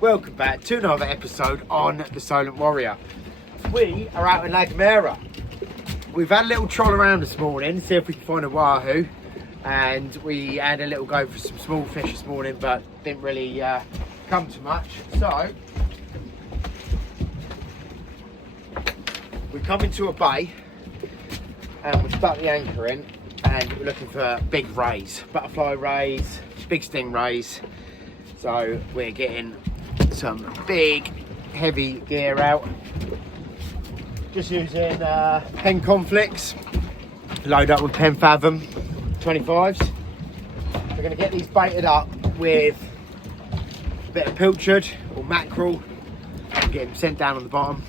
Welcome back to another episode on the Solent Warrior. We are out in Gomera. We've had a little troll around this morning, see if we can find a wahoo, and we had a little go for some small fish this morning, but didn't really come to much. So we come into a bay and we stuck the anchor in, and we're looking for big rays, butterfly rays, big stingrays. So we're getting some big heavy gear out, just using pen conflicts, load up with 10 fathom 25s. We're going to get these baited up with a bit of pilchard or mackerel and get them sent down on the bottom.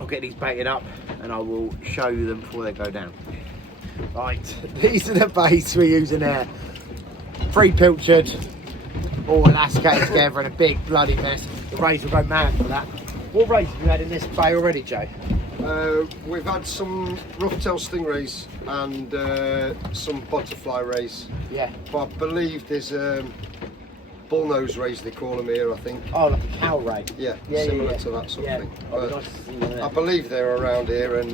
I'll get these baited up and I will show you them before they go down. Right, these are the baits we're using there. 3 pilchard, all elasticated together in a big bloody mess. The rays will go mad for that. What rays have you had in this bay already, Joe? We've had some rough-tail stingrays and some butterfly rays. Yeah. But I believe there's bullnose rays, they call them here, I think. Oh, like a cow ray? Yeah, similar to that sort of thing. Oh, nice to see you there. I believe they're around here and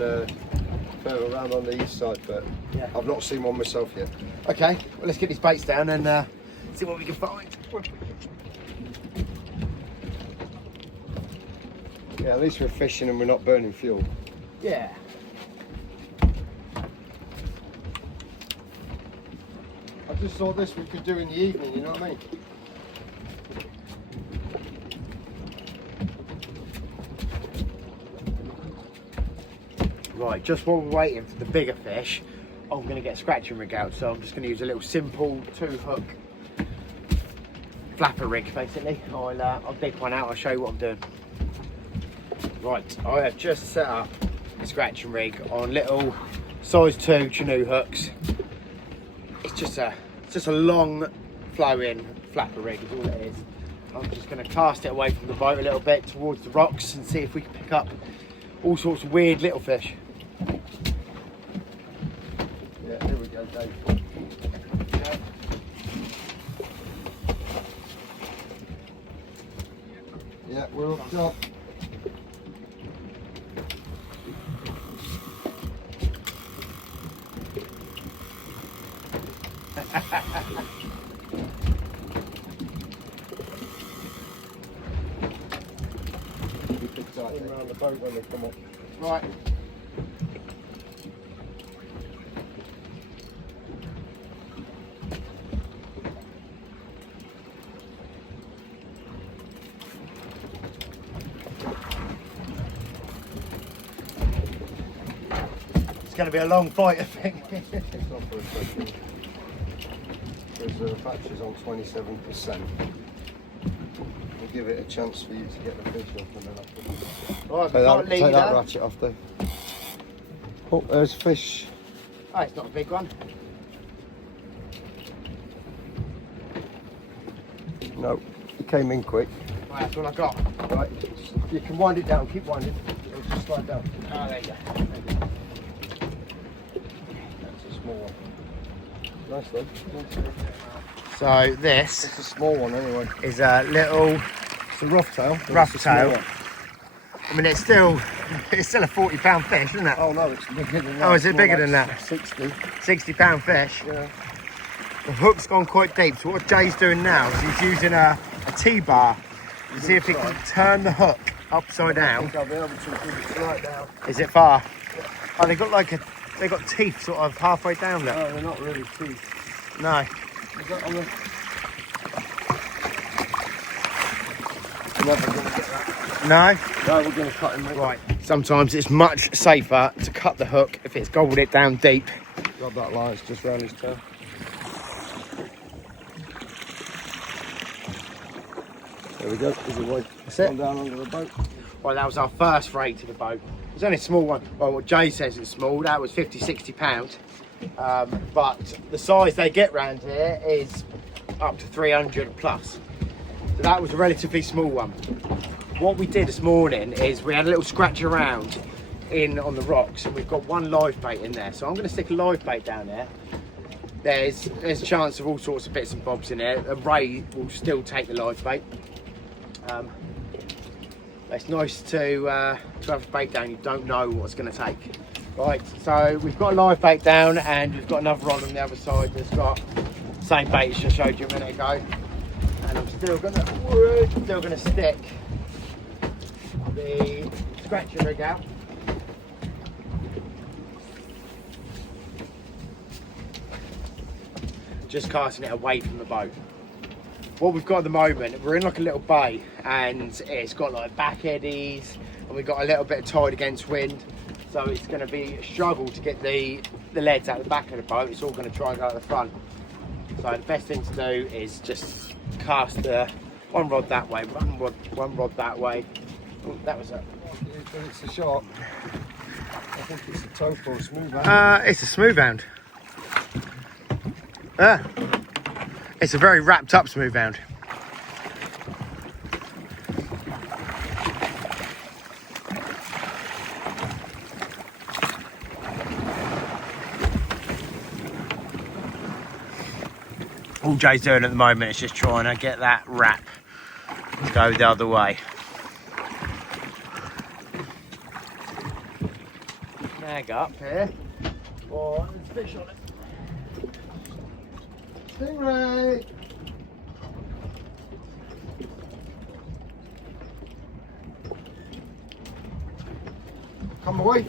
further around on the east side, but yeah, I've not seen one myself yet. Okay, well let's get these baits down and see what we can find. Yeah, at least we're fishing and we're not burning fuel. Yeah. I just thought this we could do in the evening, you know what I mean? Right, just while we're waiting for the bigger fish, I'm going to get a scratching rig out, so I'm just going to use a little simple 2-hook flapper rig basically. I'll dig one out, I'll show you what I'm doing. Right, I have just set up a scratching rig on little size 2 canoe hooks. It's just a long flowing flapper rig is all it is. I'm just going to cast it away from the boat a little bit towards the rocks and see if we can pick up all sorts of weird little fish. Yeah, here we go, Dave. Yeah, we're up top. In around the boat when they come up. Right. It's going to be a long fight, I think. It's not for a second. Because the battery's on 27%. We'll give it a chance for you to get the fish off and then I'll put Right, take that ratchet off there. Oh, there's fish. Oh, it's not a big one. No, he came in quick. Right, that's all I got. Right, you can wind it down, keep winding. It'll just slide down. Oh, there you go. That's a small one. Nice though. So this It's a small one anyway. is a little It's a rough tail. rough tail. I mean, it's still a £40 fish, isn't it? Oh no, it's bigger than that. Oh, is it It's bigger more than like that? 60. £60 fish. Yeah. The hook's gone quite deep, so what Jay's doing now is he's using a T-bar to see if he can turn the hook upside I down. think I'll be able to give it right now. Is it far? Oh, they got teeth sort of halfway down there. No, they're not really teeth. No. Is that on the... Never going to get that. No? No, we're going to cut him. Right. Sometimes it's much safer to cut the hook if it's gobbled it down deep. Got that line, it's just round his tail. There we go, there's a white. That's it. Down under the boat. Well, that was our first ray to the boat. It was only a small one. Well, what Jay says it's small, that was 50, 60 pounds. But the size they get round here is up to 300 plus. So that was a relatively small one. What we did this morning is we had a little scratch around in on the rocks and we've got one live bait in there. So I'm going to stick a live bait down there. There's a chance of all sorts of bits and bobs in there. A ray will still take the live bait. It's nice to have a bait down you don't know what's going to take. Right, so we've got a live bait down and we've got another rod on the other side that's got the same bait as I showed you a minute ago. And I'm still gonna stick the scratching rig out. Just casting it away from the boat. What we've got at the moment, we're in like a little bay and it's got like back eddies and we've got a little bit of tide against wind. So it's going to be a struggle to get the leads out the back of the boat. It's all going to try and go at the front. So the best thing to do is just cast one rod that way, one rod that way. Ooh, that was it. It's a shark. I think it's a tope or a smooth hound. It's a smooth hound. It's a very wrapped up smooth hound. All Jay's doing at the moment is just trying to get that wrap to go the other way. Snag up here. Oh, there's fish on it. Stingray! Come away.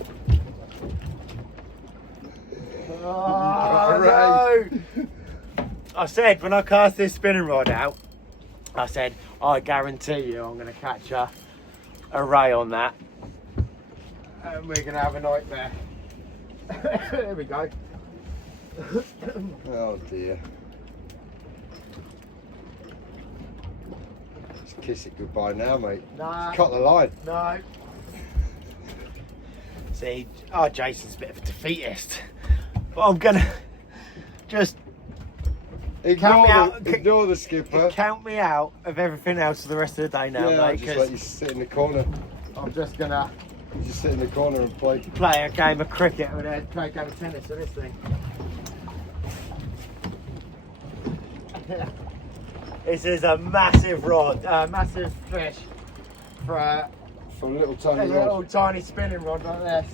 Oh, no. I said when I cast this spinning rod out, I said, I guarantee you I'm going to catch a ray on that. And we're going to have a nightmare. There we go. Oh dear. Just kiss it goodbye now, mate. No. Cut the line. No. See, Jason's a bit of a defeatist. But I'm going to just Ignore the skipper. count me out of everything else for the rest of the day now, Yeah, mate. I'll just let you sit in the corner. I'm just going to You just sit in the corner and play. play a game of cricket or play a game of tennis or this thing. This is a massive rod, massive fish for a little tiny little rod. tiny spinning rod like this.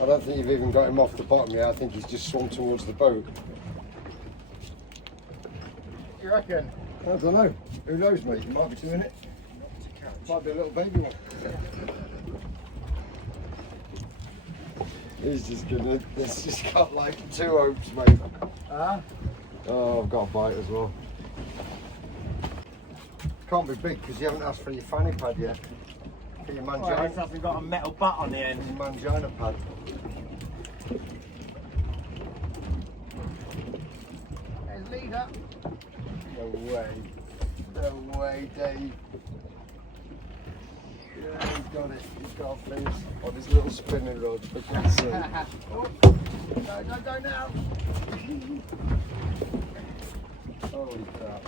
I don't think you've even got him off the bottom yet. I think he's just swum towards the boat. You reckon? I don't know. Who knows, mate? You might be doing it. Might be a little baby one. He's just got like 2 hopes, mate. Oh, I've got a bite as well. Can't be big because you haven't asked for your fanny pad yet. For your mangina. Well, this hasn't got a metal butt on the end. Your mangina pad. There's leader. No way. No way, Dave. Yeah, he's got it. He's got things on his little spinning rod, for God's sake. Oh, go now. Holy crap.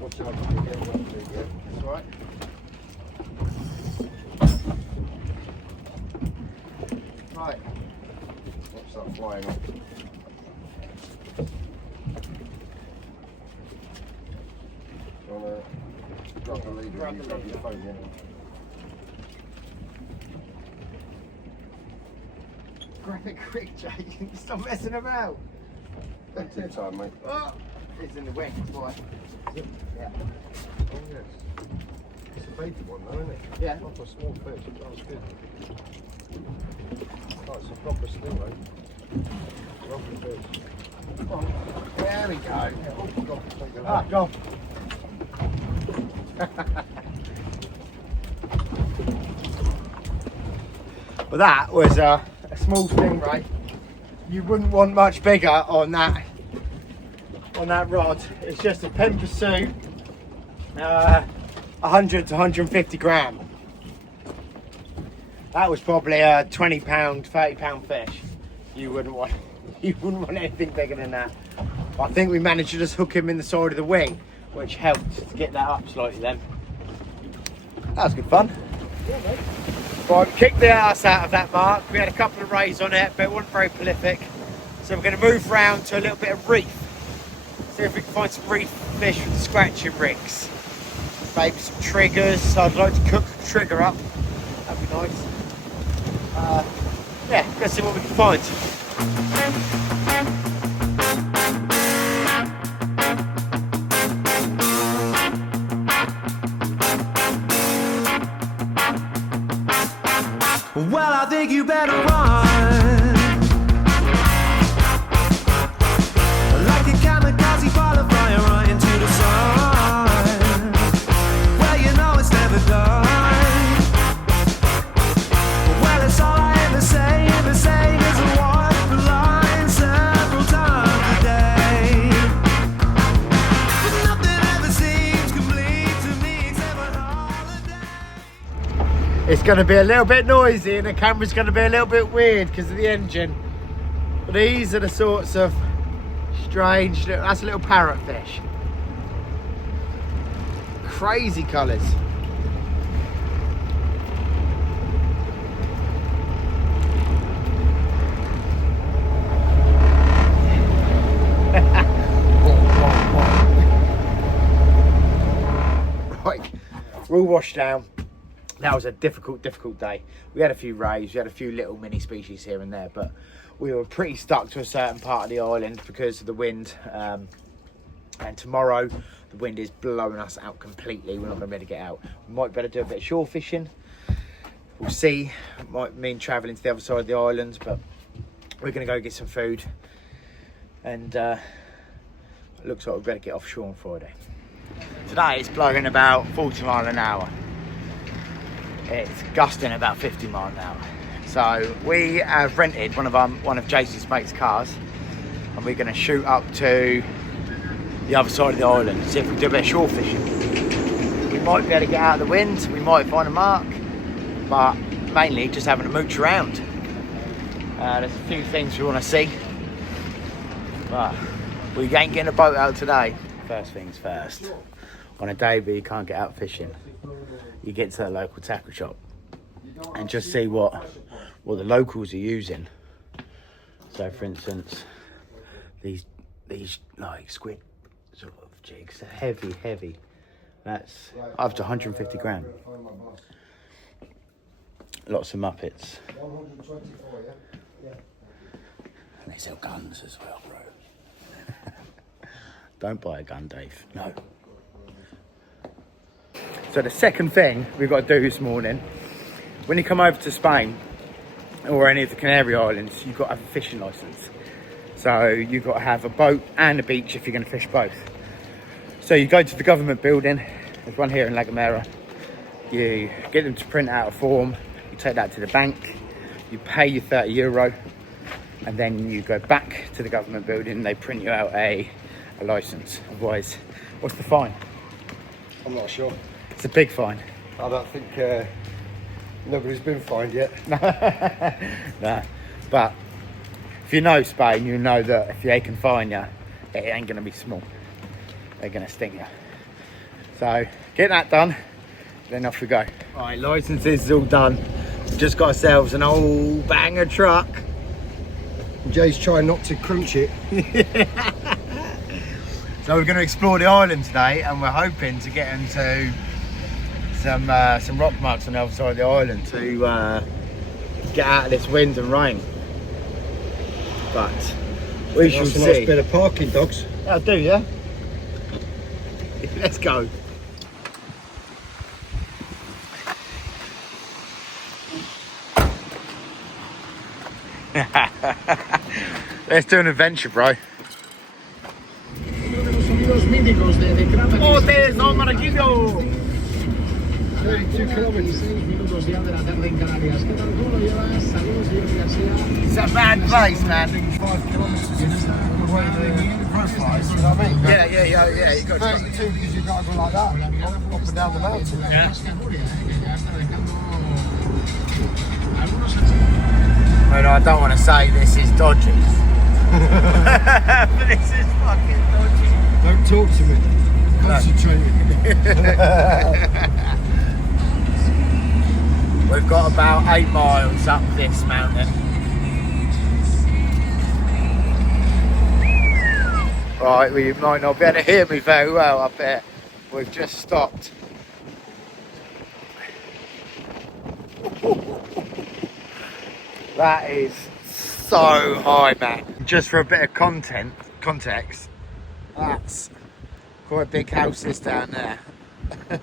Watch out if you get wet big, yeah? That's right. Right. Watch that flying up. Grab the leader and you grab your phone, yeah? Grab it quick, Jay. Stop messing about. Take your time, mate. Oh, it's in the wind, boy. Yeah. Oh, yes. It's a baby one, though, isn't it? Yeah. Not a small fish. That was good. Oh, it's a proper stingray. Lovely fish. Oh, there we go. Oh, God, take it Ah, out. go. Well, that was a small stingray. You wouldn't want much bigger on that rod. It's just a pen pursuit, 100 to 150 gram. That was probably a 20 pound, 30 pound fish. You wouldn't want anything bigger than that. I think we managed to just hook him in the side of the wing, which helped to get that up slightly then. That was good fun. Right, kicked the ass out of that mark. We had a couple of rays on it, but it wasn't very prolific. So we're going to move round to a little bit of reef. See if we can find some reef fish with scratching rigs. Maybe some triggers. I'd like to cook a trigger up. That'd be nice. Yeah, let's see what we can find. Well, I think you better run like a kamikaze ball of fire right into the sun. Well, you know it's never done. Well, it's all I ever say is I walk the line several times a day. But nothing ever seems complete to me except a holiday. It's going to be a little bit noisy and the camera's going to be a little bit weird because of the engine. But these are the sorts of strange, that's a little parrotfish. Crazy colours. Right, we're all washed down. That was a difficult day. We had a few rays, we had a few little mini species here and there, but we were pretty stuck to a certain part of the island because of the wind. And tomorrow, the wind is blowing us out completely. We're not going to be able to get out. We might better do a bit of shore fishing. We'll see. It might mean travelling to the other side of the island, but we're going to go get some food. And it looks like we're going to get offshore on Friday. Today it's blowing about 40 miles an hour. It's gusting about 50 miles an hour. So we have rented one of Jason's mate's cars, and we're going to shoot up to the other side of the island, see if we can do a bit of shore fishing. We might be able to get out of the wind, we might find a mark, but mainly just having a mooch around. There's a few things we want to see, but we ain't getting a boat out today. First things first, on a day where you can't get out fishing, you get to the local tackle shop and just see what the locals are using. So for instance, these like squid sort of jigs are heavy. That's up to 150 gram. Lots of muppets. And they sell guns as well, bro. Don't buy a gun, Dave. No. So the second thing we've got to do this morning, when you come over to Spain or any of the Canary Islands, you've got to have a fishing licence. So you've got to have a boat and a beach if you're going to fish both. So you go to the government building, there's one here in Gomera. You get them to print out a form, you take that to the bank, you pay your €30, and then you go back to the government building and they print you out a licence. Otherwise, what's the fine? I'm not sure. It's a big fine. I don't think nobody's been fined yet. No, but if you know Spain, you know that if they can fine you, it ain't going to be small. They're going to sting you. So get that done, then off we go. All right, licences is all done. We've just got ourselves an old banger truck. Jay's trying not to crunch it. So we're going to explore the island today, and we're hoping to get into some rock marks on the other side of the island to get out of this wind and rain. But we shall see. Nice bit of parking, dogs. I'll do, yeah. Let's go. Let's do an adventure, bro. Oh, there's no Maraquillo! 32 kilometers. It's a bad place, man. 5 kilometers the way the road lies, you know what I mean? Yeah. You got 32 because you've got to go like that, up and down the mountain. Yeah. Well, I don't want to say this is dodgy. But this is fucking dodgy. Don't talk to me. Concentrate. got about 8 miles up this mountain. Right, well, you might not be able to hear me very well up here. We've just stopped. That is so high, man. Just for a bit of context, that's quite big houses down there. I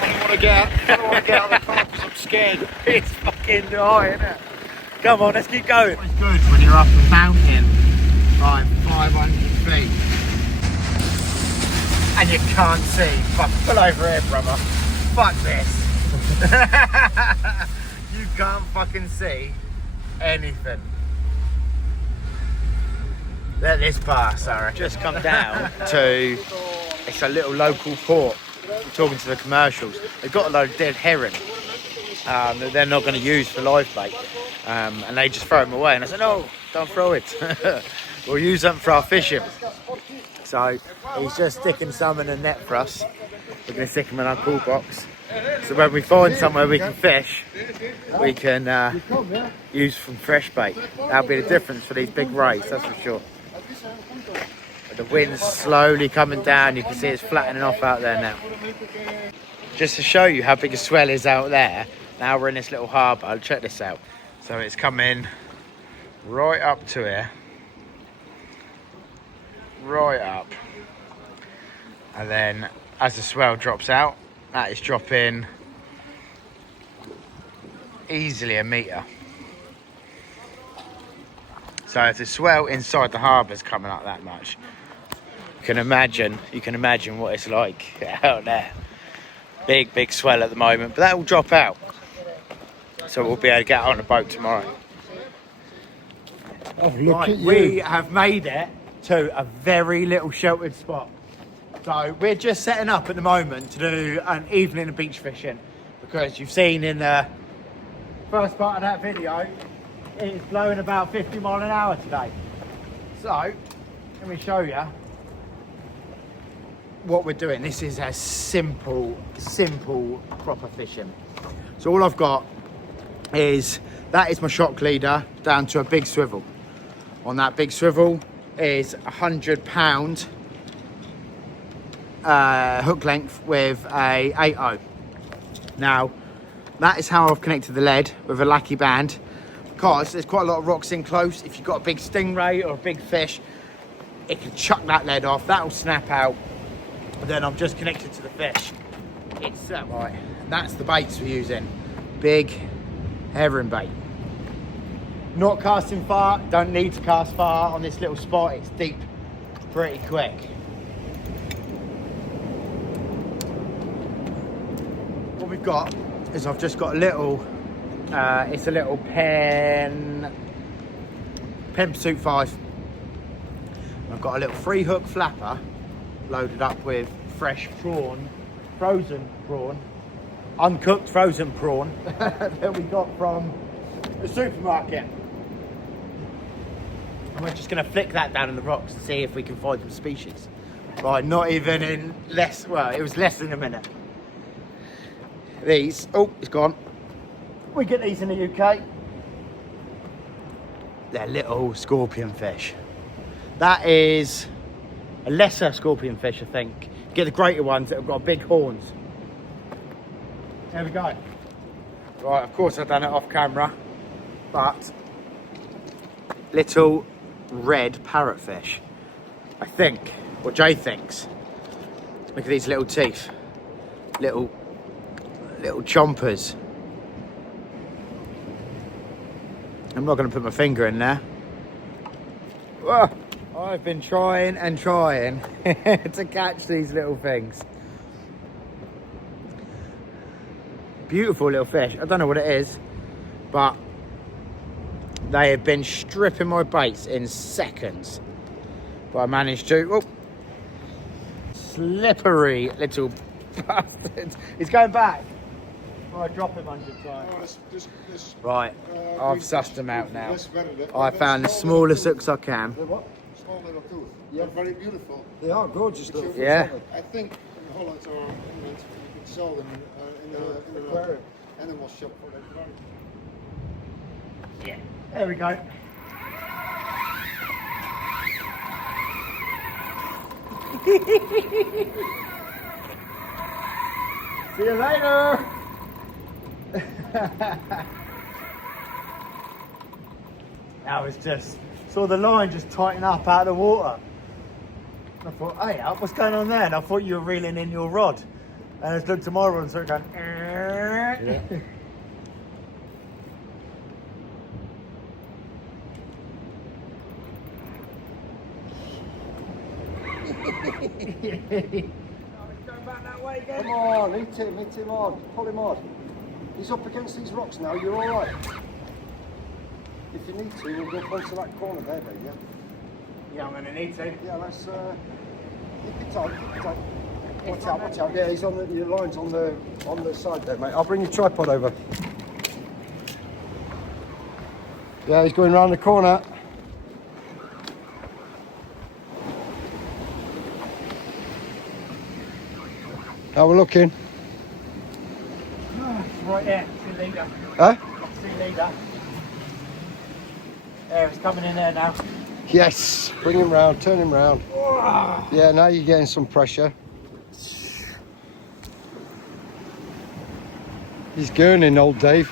don't want to get out of the car because I'm scared. It's fucking high, isn't it? Come on, let's keep going. It's good when you're up a mountain like 500 feet and you can't see. Fuck, pull over here, brother. Fuck this. You can't fucking see anything. Let this pass, Sarah. Just come down to, it's a little local port. We're talking to the commercials. They've got a load of dead herring that they're not going to use for live bait. And they just throw them away. And I said, no, don't throw it. We'll use them for our fishing. So he's just sticking some in a net for us. We're going to stick them in our cool box. So when we find somewhere we can fish, we can use some fresh bait. That'll be the difference for these big rays, that's for sure. But the wind's slowly coming down. You can see it's flattening off out there now. Just to show you how big a swell is out there, now we're in this little harbour. Check this out. So it's coming right up to here. Right up. And then as the swell drops out, that is dropping easily a metre. So if the swell inside the harbour is coming up that much, you can imagine what it's like out there. Big swell at the moment, but that will drop out. So we'll be able to get on a boat tomorrow. Oh, look right, at you. we have made it to a very little sheltered spot. So we're just setting up at the moment to do an evening of beach fishing, because you've seen in the first part of that video, it's blowing about 50 miles an hour today. So let me show you what we're doing. This is a simple proper fishing. So all I've got is, that is my shock leader down to a big swivel. On that big swivel is 100-pound hook length with a 8/0. Now that is how I've connected the lead with a lackey band, because there's quite a lot of rocks in close. If you've got a big stingray or a big fish, it can chuck that lead off, that will snap out, and then I'm just connected to the fish. It's right, that's the baits we're using. Big herring bait. Not casting far, don't need to cast far on this little spot. It's deep pretty quick. What we've got is, I've just got a little, it's a little Pen Pursuit 5. I've got a little 3-hook flapper loaded up with fresh prawn, frozen prawn, uncooked frozen prawn that we got from the supermarket. And we're just going to flick that down in the rocks to see if we can find some species. Right, not even in less, well, it was less than a minute. These, oh, it's gone. We get these in the UK. They're little scorpion fish. That is a lesser scorpion fish, I think. Get the greater ones that have got big horns. There we go. Right, of course I've done it off camera, but little red parrotfish, I think, or Jay thinks. Look at these little teeth, little chompers. I'm not going to put my finger in there. Whoa. I've been trying and trying to catch these little things. Beautiful little fish. I don't know what it is, but they have been stripping my baits in seconds. But I managed to. Oh, slippery little bastard. He's going back. I drop him 100 times. Right, I've sussed him out now. I found the smallest hooks I can. small little tooth. Yeah. They're very beautiful. They are gorgeous little fish, Yeah. aren't I think in Holland or England you could sell them in an aquarium. animal shop for that very. Yeah. There we go. See you later. That was just, saw the line just tighten up out of the water. I thought, hey, what's going on there? And I thought you were reeling in your rod. And I just looked at my rod and started going, Yeah. Going back that way again. Come on, hit him hard, pull him hard. He's up against these rocks now, you're all right. If you need to, we'll go onto that corner there, Dave, yeah? Yeah, I'm going to need to. Yeah, let's keep it tight, keep it tight. Watch out. Yeah, he's on the, your line's on the side there, mate. I'll bring your tripod over. Yeah, he's going round the corner. How we're looking? Right there, see leader. Huh? See leader. There, it's coming in there now. Yes. Bring him round, turn him round. Yeah, now you're getting some pressure. He's gurning, old Dave.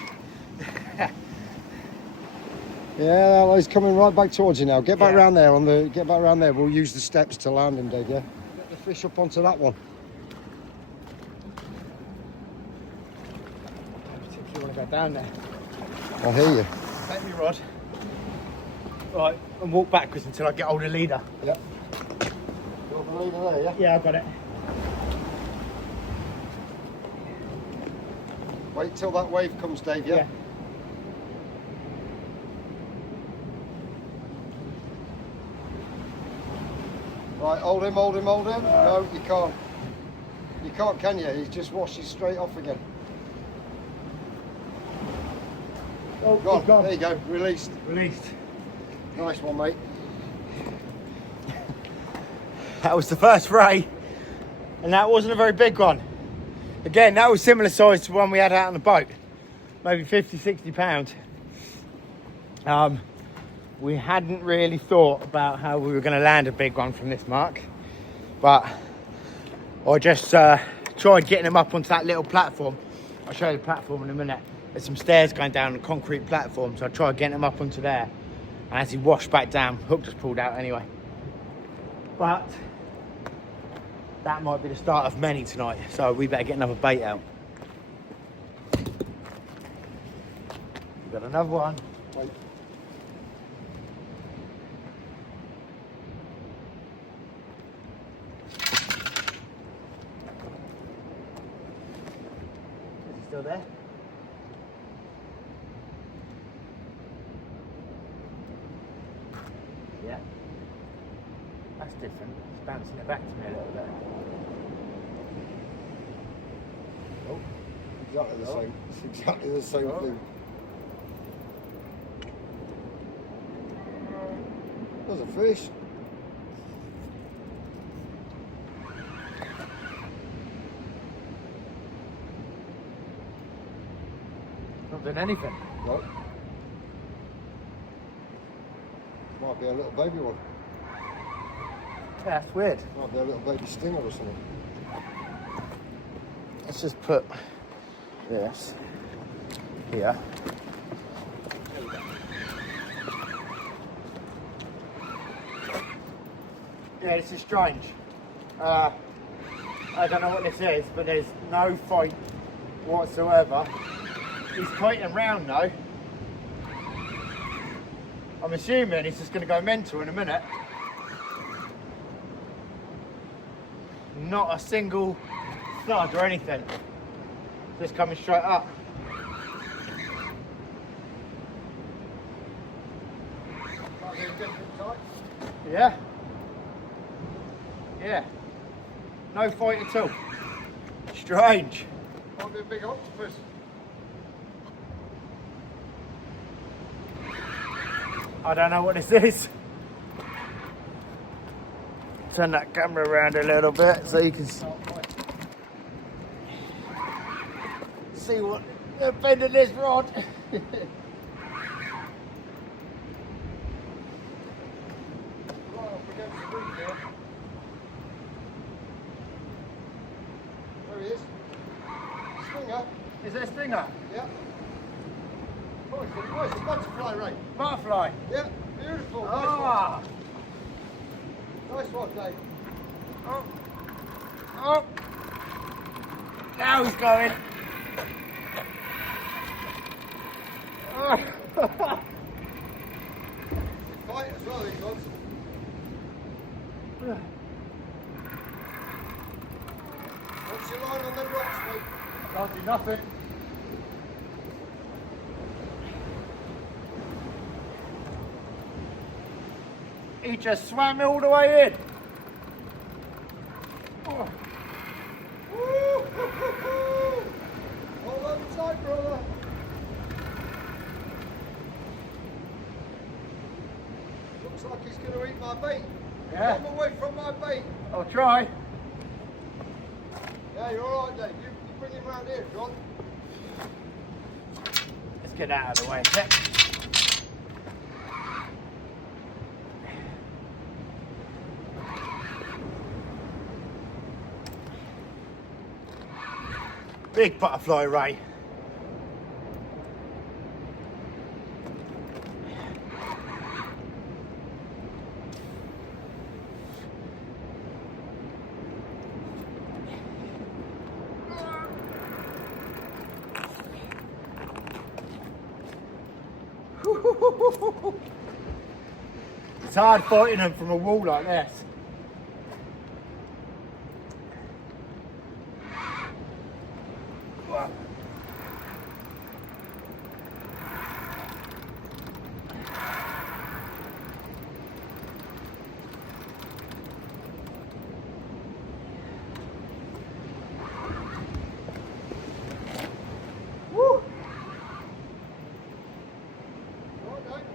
Yeah, he's coming right back towards you now. Get back round there get back round there. We'll use the steps to land him, Dave, yeah? Get the fish up onto that one. I particularly want to go down there. I hear you. Take me rod. Right, and walk backwards until I get hold of the leader. Yeah. Got the leader there, yeah? Yeah, I got it. Wait till that wave comes, Dave, yeah? Right, hold him. No, you can't. You can't, can you? He just washes straight off again. Oh, Go on, he's gone. there you go, released. Released. Nice one, mate. That was the first ray, and that wasn't a very big one. Again, that was similar size to the one we had out on the boat, maybe 50, 60 pounds. We hadn't really thought about how we were going to land a big one from this mark, but I just tried getting him up onto that little platform. I'll show you the platform in a minute. There's some stairs going down a concrete platform, so I tried getting him up onto there, and as he washed back down, hook just pulled out anyway. But that might be the start of many tonight, so we better get another bait out. We've got another one. Wait. Is he still there? Yeah. That's different. It's bouncing it back to me a little bit. Oh, exactly the same. It's exactly the same thing. There's a fish. Not doing anything. No. Might be a little baby one. Yeah, that's weird. Might be a little baby stinger or something. Let's just put this here. Yeah, this is strange. I don't know what this is, but there's no fight whatsoever. He's fighting around though. I'm assuming he's just going to go mental in a minute. Not a single thud or anything. Just coming straight up. Might be a different type. Yeah. Yeah. No fight at all. Strange. Might be a big octopus. I don't know what this is. turn that camera around a little bit so you can see what the bend of this rod. There he is. Stinger. Is there a stinger? Yeah. Nice, nice. Butterfly ray. Butterfly. Yeah, beautiful. Ah. Nice one, Dave. Oh. Oh. Now he's going. Oh. Fight as well, these ones. What's your line on them rocks, mate? Can't do nothing. He just swam all the way in. Oh. Hold on tight, brother. Looks like he's going to eat my bait. Yeah. Come away from my bait. I'll try. Yeah, you're all right, Dave. You bring him round here if you want. Let's get out of the way. Yeah. Big butterfly ray. It's hard fighting them from a wall like this. Woo! All right, Dave.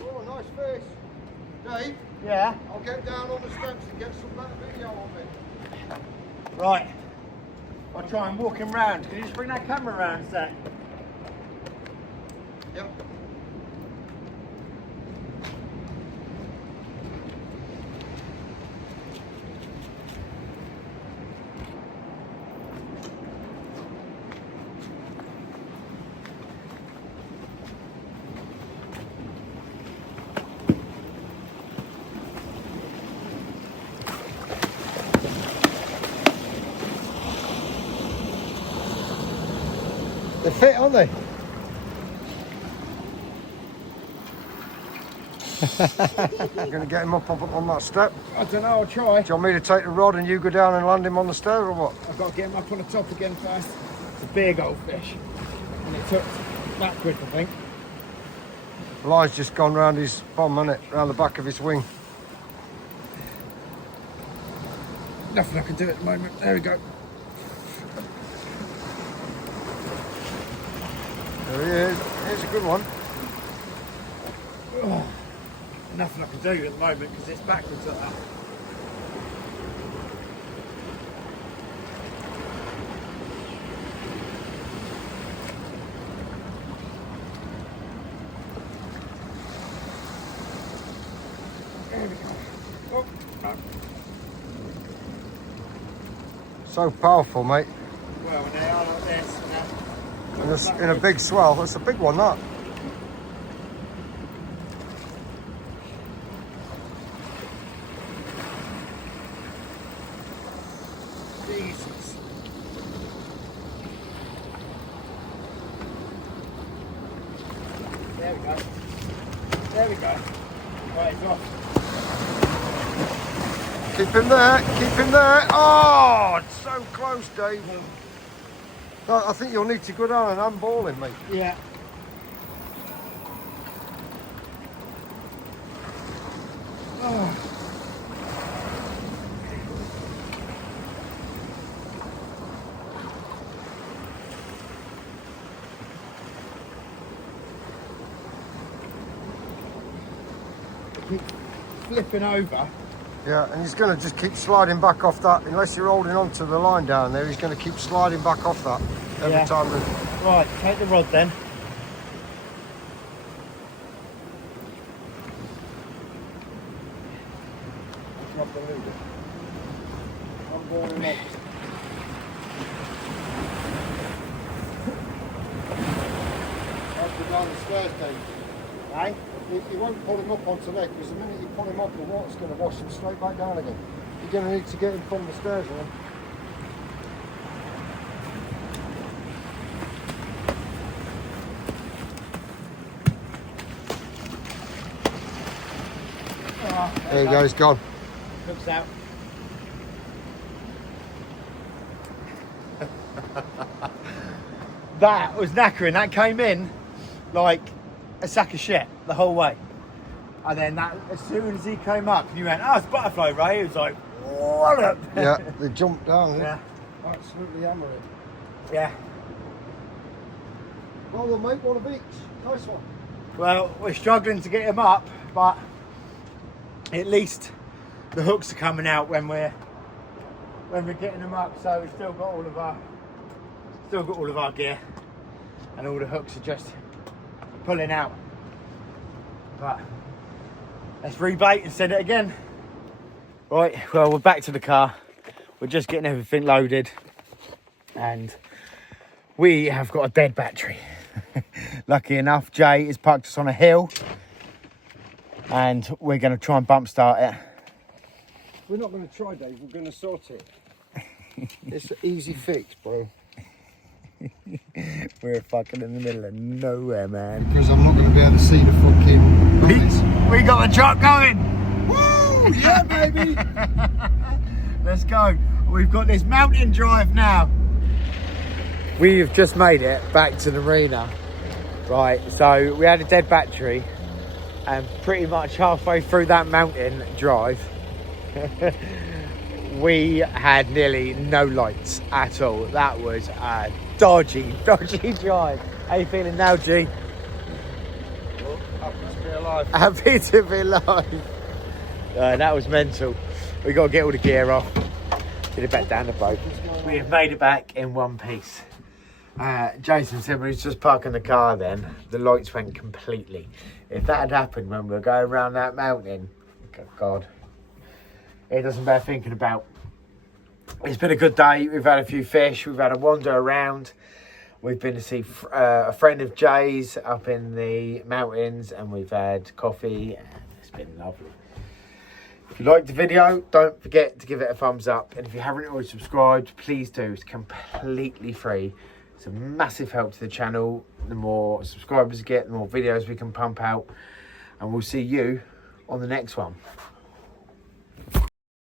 Oh, nice fish. Dave, Yeah. I'll get down on the steps and get some better video of it. Right. I'll try and walk him round. Can you just bring that camera round a sec? Yep. They fit, aren't they? I'm going to get him up on that step. I don't know, I'll try. Do you want me to take the rod and you go down and land him on the stair or what? I've got to get him up on the top again first. It's a big old fish. And it took backwards, I think. Lie's just gone round his bum, hasn't it? Round the back of his wing. Nothing I can do at the moment. There we go. There he is. Here's a good one. Oh, nothing I can do at the moment because it's backwards like that. There we go. Oh, no. So powerful, mate. Well, when they are like this. In a big swell. That's a big one, that. Jesus. There we go. There we go. Right, it's off. Keep him there. Keep him there. Oh, it's so close, Dave. I think you'll need to go down and handball him, mate. Yeah. Oh. Keep flipping over. Yeah, and he's going to just keep sliding back off that. Unless you're holding on to the line down there, he's going to keep sliding back off that every time. Right, take the rod then. Drop the leader. I'm balling up. Have to go down the stairs, Dave. Hey? You won't pull him up onto there, because the minute you pull him up, the water's going to wash him straight back down again. You're going to need to get him from the stairs, man. There you go, he's gone. Looks out. That was knackering. That came in like a sack of shit the whole way. And then that, as soon as he came up, you went, oh, it's butterfly, Ray. He was like, what up? Yeah, they jumped down. Yeah. Absolutely hammer it. Yeah. Well done, mate, what a beach. Nice one. Well, we're struggling to get him up, but at least the hooks are coming out when we're getting them up. So we've still got all of our gear, and all the hooks are just pulling out. But let's rebait and send it again. Right, well, we're back to the car. We're just getting everything loaded, and we have got a dead battery. Lucky enough, Jay has parked us on a hill, and we're going to try and bump start it. We're not going to try, Dave, we're going to sort it. It's an easy fix, bro. We're fucking in the middle of nowhere, man. Because I'm not going to be able to see the fucking... We got the truck going. Woo! Yeah, baby! Let's go. We've got this mountain drive now. We've just made it back to the marina. Right, so we had a dead battery, and pretty much halfway through that mountain drive, we had nearly no lights at all. That was a dodgy drive. How you feeling now, G? Well, happy to be alive. Happy to be alive. That was mental. We got to get all the gear off. Get it back down the boat. We have made it back in one piece. Jason said when he was just parking the car then, the lights went completely. If that had happened when we were going around that mountain, God, it doesn't bear thinking about. It's been a good day. We've had a few fish. We've had a wander around. We've been to see a friend of Jay's up in the mountains, and we've had coffee. And it's been lovely. If you liked the video, don't forget to give it a thumbs up. And if you haven't already subscribed, please do. It's completely free. It's a massive help to the channel. The more subscribers we get, the more videos we can pump out. And we'll see you on the next one.